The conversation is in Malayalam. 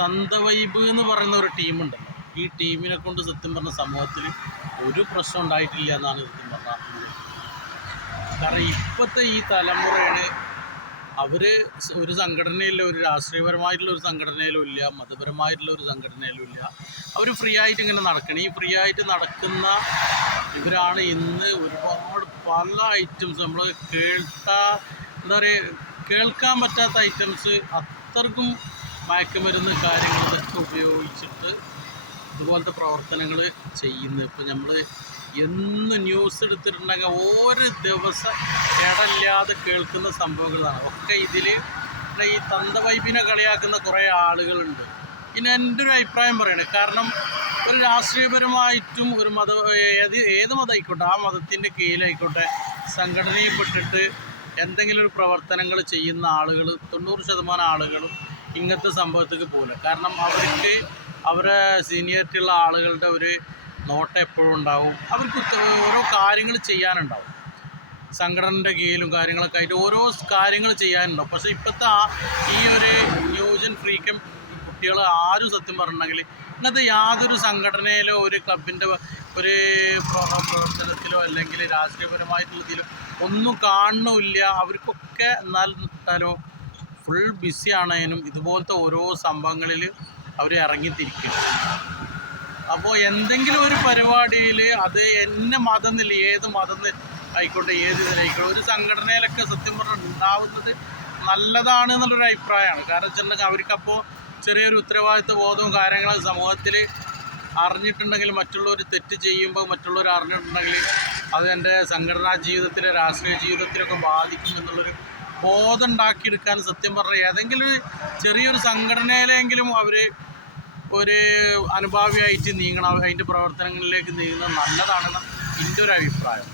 തന്തവൈബ് എന്ന് പറയുന്ന ഒരു ടീമുണ്ടല്ലോ, ഈ ടീമിനെ കൊണ്ട് സത്യം പറഞ്ഞ സമൂഹത്തിൽ ഒരു പ്രശ്നം ഉണ്ടായിട്ടില്ല എന്നാണ് സത്യം പറഞ്ഞത്. കാരണം ഇപ്പോഴത്തെ ഈ തലമുറയാണ് അവർ ഒരു സംഘടനയില്ല, ഒരു രാഷ്ട്രീയപരമായിട്ടുള്ള ഒരു സംഘടനയിലും ഇല്ല, മതപരമായിട്ടുള്ള ഒരു സംഘടനയിലും ഇല്ല. അവർ ഫ്രീ ആയിട്ട് ഇങ്ങനെ നടക്കണം. ഈ ഫ്രീ ആയിട്ട് നടക്കുന്ന ഇവരാണ് ഇന്ന് ഒരുപാട് പല ഐറ്റംസ് നമ്മൾ എന്താ പറയുക, കേൾക്കാൻ പറ്റാത്ത ഐറ്റംസ് അത്രക്കും മയക്കുമരുന്ന് കാര്യങ്ങളൊക്കെ ഉപയോഗിച്ചിട്ട് ഇതുപോലത്തെ പ്രവർത്തനങ്ങൾ ചെയ്യുന്നത്. ഇപ്പം നമ്മൾ എന്ന് ന്യൂസ് എടുത്തിട്ടുണ്ടെങ്കിൽ ഓരോ ദിവസം ഇടയില്ലാതെ കേൾക്കുന്ന സംഭവങ്ങളാണ് ഒക്കെ. ഇതിൽ ഈ തന്തവൈബിനെ കളിയാക്കുന്ന കുറേ ആളുകളുണ്ട്. ഇനി എൻ്റെ ഒരു അഭിപ്രായം പറയണേ, കാരണം ഒരു രാഷ്ട്രീയപരമായിട്ടും ഒരു ഏത് മതമായിക്കോട്ടെ, ആ മതത്തിൻ്റെ കീഴിലായിക്കോട്ടെ സംഘടനയിൽപ്പെട്ടിട്ട് എന്തെങ്കിലും ഒരു പ്രവർത്തനങ്ങൾ ചെയ്യുന്ന ആളുകൾ 90% ആളുകളും ഇങ്ങനത്തെ സംഭവത്തേക്ക് പോകില്ല. കാരണം അവർക്ക് അവരെ സീനിയറിറ്റി ഉള്ള ആളുകളുടെ ഒരു നോട്ടം എപ്പോഴും ഉണ്ടാവും. അവർക്ക് ഓരോ കാര്യങ്ങൾ ചെയ്യാനുണ്ടാവും, സംഘടനയുടെ കീഴിലും കാര്യങ്ങളൊക്കെ ആയിട്ട് ഓരോ കാര്യങ്ങൾ ചെയ്യാനുണ്ടാവും. പക്ഷേ ഇപ്പോഴത്തെ ഈ ഒരു ന്യൂജൻ ഫ്രീക്കൻ കുട്ടികൾ ആരും സത്യം പറഞ്ഞിട്ടുണ്ടെങ്കിൽ ഇന്നത്തെ യാതൊരു സംഘടനയിലോ ഒരു ക്ലബിൻ്റെ ഒരു പ്രവർത്തനത്തിലോ അല്ലെങ്കിൽ രാഷ്ട്രീയപരമായിട്ടുള്ളതിലോ ഒന്നും കാണുന്നില്ല. അവർക്കൊക്കെ എന്നാലോ ഫുൾ ബിസിയാണേനും ഇതുപോലത്തെ ഓരോ സംഭവങ്ങളിൽ അവർ ഇറങ്ങിത്തിരിക്കും. അപ്പോൾ എന്തെങ്കിലും ഒരു പരിപാടിയിൽ അത് എന്നെ മതം എന്നില്ല, ഏത് മതം ആയിക്കോട്ടെ, ഏത് ഇതിലായിക്കോട്ടെ, ഒരു സംഘടനയിലൊക്കെ സത്യം പറഞ്ഞാൽ ഉണ്ടാവുന്നത് നല്ലതാണ് എന്നുള്ളൊരു അഭിപ്രായമാണ്. കാരണം വെച്ചിട്ടുണ്ടെങ്കിൽ അവർക്കപ്പോൾ ചെറിയൊരു ഉത്തരവാദിത്വ ബോധവും കാര്യങ്ങളും സമൂഹത്തിൽ അറിഞ്ഞിട്ടുണ്ടെങ്കിൽ, മറ്റുള്ളവർ തെറ്റ് ചെയ്യുമ്പോൾ മറ്റുള്ളവർ അറിഞ്ഞിട്ടുണ്ടെങ്കിൽ അത് എൻ്റെ സംഘടനാ ജീവിതത്തിലെ രാഷ്ട്രീയ ജീവിതത്തിലൊക്കെ ബാധിക്കും എന്നുള്ളൊരു ബോധം ഉണ്ടാക്കിയെടുക്കാൻ സത്യം പറഞ്ഞാൽ ഏതെങ്കിലും ചെറിയൊരു സംഘടനയിലെങ്കിലും അവർ ഒരു അനുഭാവിയായിട്ട് നീങ്ങണം, അതിൻ്റെ പ്രവർത്തനങ്ങളിലേക്ക് നീങ്ങുന്നത് നല്ലതാണെന്ന് എൻ്റെ ഒരു അഭിപ്രായം.